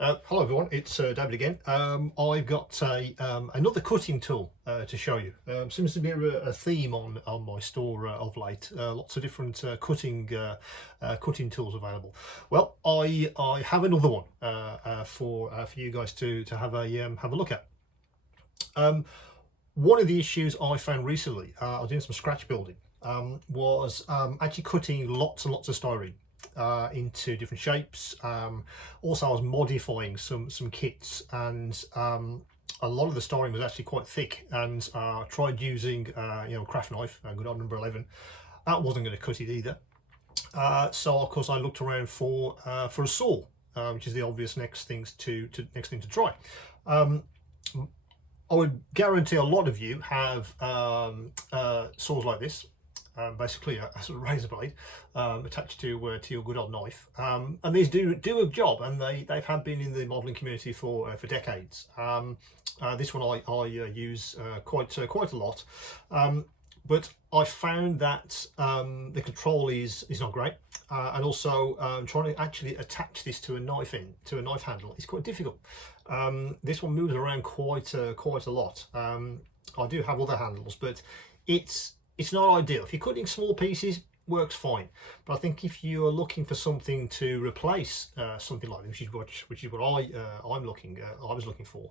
Hello everyone, it's David again. I've got another cutting tool to show you. Seems to be a theme on my store of late. Lots of different cutting tools available. Well, I have another one for you guys to have a look at. One of the issues I found recently, I was doing some scratch building, was actually cutting lots and lots of styrene into different shapes. Also, I was modifying some kits, and a lot of the styrene was actually quite thick, and I tried using a craft knife, a good old number 11. That wasn't going to cut it either. So of course I looked around for a saw, which is the obvious next thing to try. I would guarantee a lot of you have saws like this, basically a sort of razor blade attached to your good old knife, and these do a job, and they have been in the modelling community for decades. This one I use quite a lot, but I found that the control is not great, and also trying to actually attach this to a knife handle is quite difficult. This one moves around quite a lot. I do have other handles, but it's not ideal. If you're cutting small pieces, works fine. But I think if you're looking for something to replace something like this, which is what I was looking for,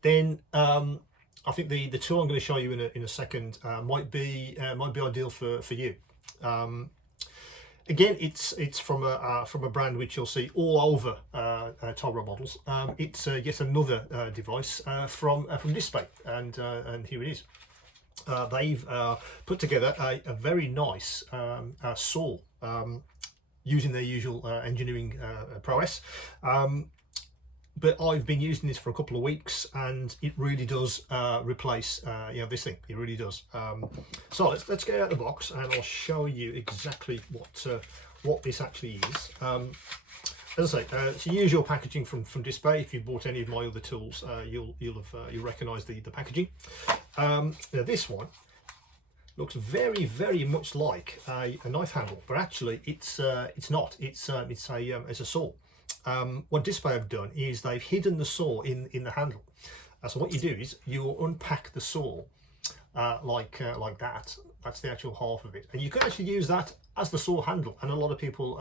then I think the tool I'm going to show you in a second might be ideal for you. Again, it's from a brand which you'll see all over toll rod models. It's yet another device from Dspiae, and here it is. They've put together a very nice saw using their usual engineering prowess. But I've been using this for a couple of weeks, and it really does replace this thing. It really does. So let's get out of the box, and I'll show you exactly what this actually is. As I say, it's the usual packaging from Dspiae. If you've bought any of my other tools, you'll recognise the packaging. Now this one looks very much like a knife handle, but actually it's not. It's a saw. What Dspiae have done is they've hidden the saw in the handle. So what you do is you unpack the saw like that. That's the actual half of it, and you can actually use that as the saw handle, and a lot of people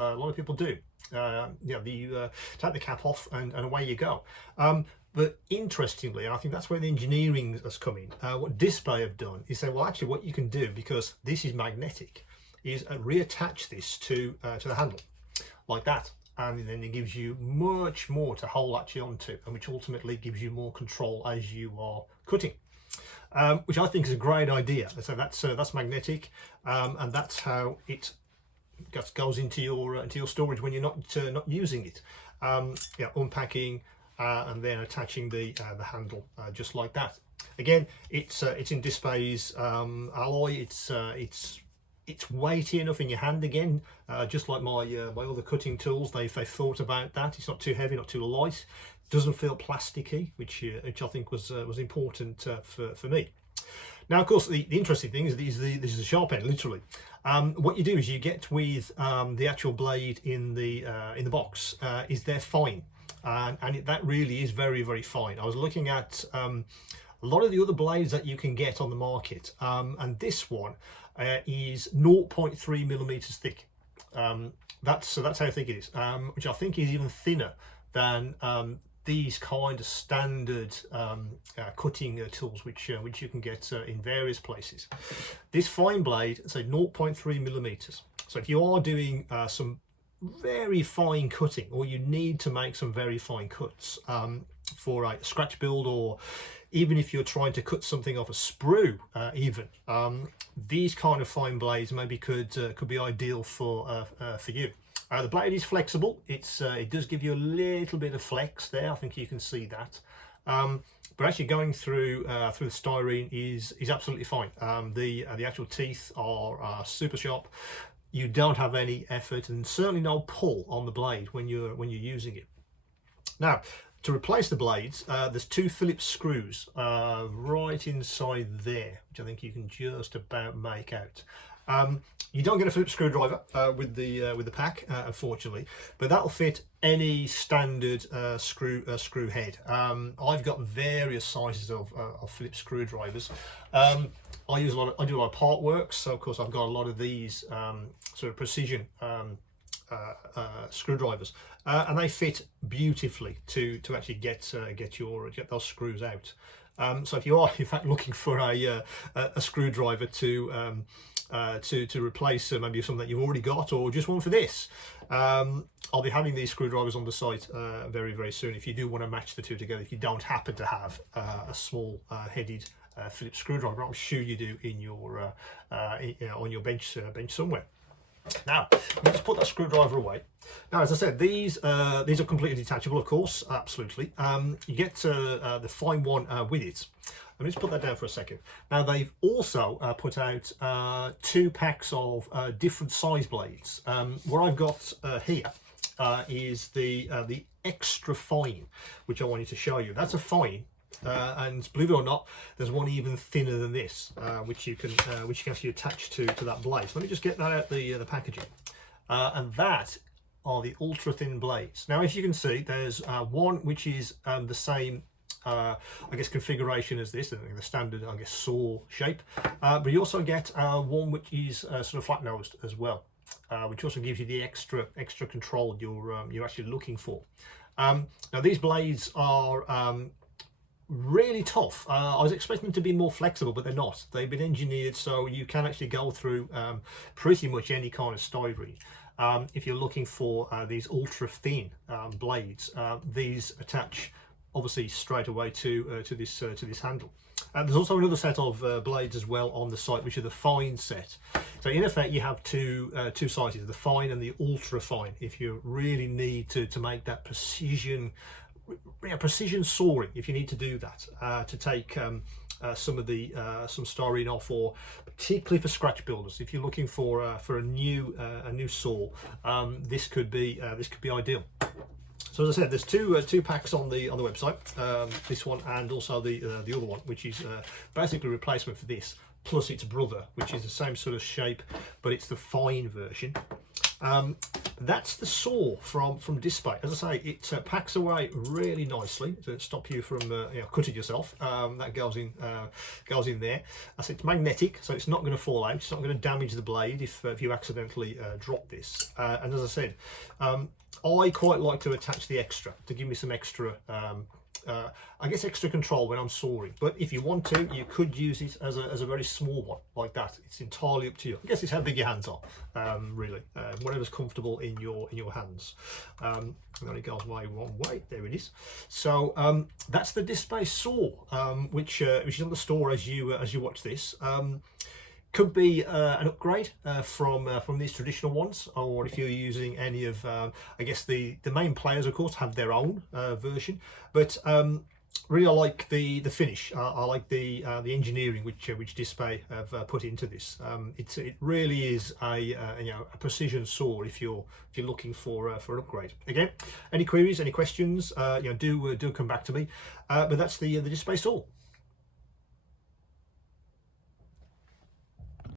do. You take the cap off, and away you go. But interestingly, and I think that's where the engineering has come in, what Dspiae have done is say, well, actually what you can do, because this is magnetic, is reattach this to the handle like that, and then it gives you much more to hold actually onto, and which ultimately gives you more control as you are cutting, which I think is a great idea. So that's magnetic, and that's how it goes into your storage when you're not using it. Unpacking and then attaching the handle just like that. Again, it's in Dspiae's alloy. It's weighty enough in your hand. Again, just like my other cutting tools, they've thought about that. It's not too heavy, not too light. Doesn't feel plasticky, which I think was important for me. Now, of course, the interesting thing is this is a sharp end, literally. What you do is you get with the actual blade in the box is they're fine, and that really is very fine. I was looking at a lot of the other blades that you can get on the market, and this one is 0.3 millimeters thick. That's how thick it is, which I think is even thinner than these kind of standard cutting tools which you can get in various places. This fine blade, say 0.3 millimeters. So if you are doing some very fine cutting, or you need to make some very fine cuts for a scratch build, or even if you're trying to cut something off a sprue, these kind of fine blades maybe could be ideal for you. The blade is flexible. It does give you a little bit of flex there. I think you can see that. But actually going through the styrene is absolutely fine. The actual teeth are super sharp. You don't have any effort, and certainly no pull on the blade when you're using it. Now, to replace the blades, there's two Phillips screws right inside there, which I think you can just about make out. You don't get a Phillips screwdriver with the pack, unfortunately, but that'll fit any standard screw head. I've got various sizes of Phillips screwdrivers. I do a lot of part work, so of course I've got a lot of these sort of precision screwdrivers, and they fit beautifully to actually get those screws out. So if you are in fact looking for a screwdriver to replace maybe something that you've already got, or just one for this, I'll be having these screwdrivers on the site very, very soon. If you do want to match the two together, if you don't happen to have a small headed Phillips screwdriver, I'm sure you do in your on your bench somewhere. Now, let me just put that screwdriver away. Now, as I said, these are completely detachable, of course, absolutely. You get the fine one with it. Let me just put that down for a second. Now, they've also put out 2 packs of different size blades. What I've got here is the extra fine, which I wanted to show you. That's a fine. And believe it or not, there's one even thinner than this, which you can actually attach to that blade. So let me just get that out the packaging, and that are the ultra thin blades. Now, as you can see, there's one which is the same I guess configuration as this, the standard I guess saw shape, but you also get one which is sort of flat nosed as well, which also gives you the extra control you're actually looking for. Now, these blades are really tough. I was expecting them to be more flexible, but they're not. They've been engineered so you can actually go through pretty much any kind of styrene. If you're looking for these ultra thin blades, these attach obviously straight away to this handle. There's also another set of blades as well on the site, which are the fine set. So in effect, you have two sizes: the fine and the ultra fine. If you really need to make that precision sawing, if you need to do that, to take some styrene off, or particularly for scratch builders, if you're looking for a new saw, this could be ideal. So as I said, there's two packs on the website, this one and also the other one, which is basically a replacement for this, plus its brother, which is the same sort of shape, but it's the fine version. That's the saw from Dspiae. As I say, it packs away really nicely to stop you from cutting yourself. That goes in there. As it's magnetic, so it's not going to fall out. It's not going to damage the blade if you accidentally drop this. And as I said, I quite like to attach the extra to give me some extra I guess extra control when I'm sawing. But if you want to, you could use it as a very small one like that. It's entirely up to you. I guess it's how big your hands are, really. Whatever's comfortable in your hands. And it only goes one way. There it is. So that's the Dspiae saw, which is on the store as you watch this. Could be an upgrade from these traditional ones, or if you're using any of, I guess the main players, of course, have their own version. But really, I like the finish. I like the engineering which Dspiae have put into this. It really is a precision saw if you're looking for an upgrade. Again, any queries, any questions, do come back to me. But that's the Dspiae saw.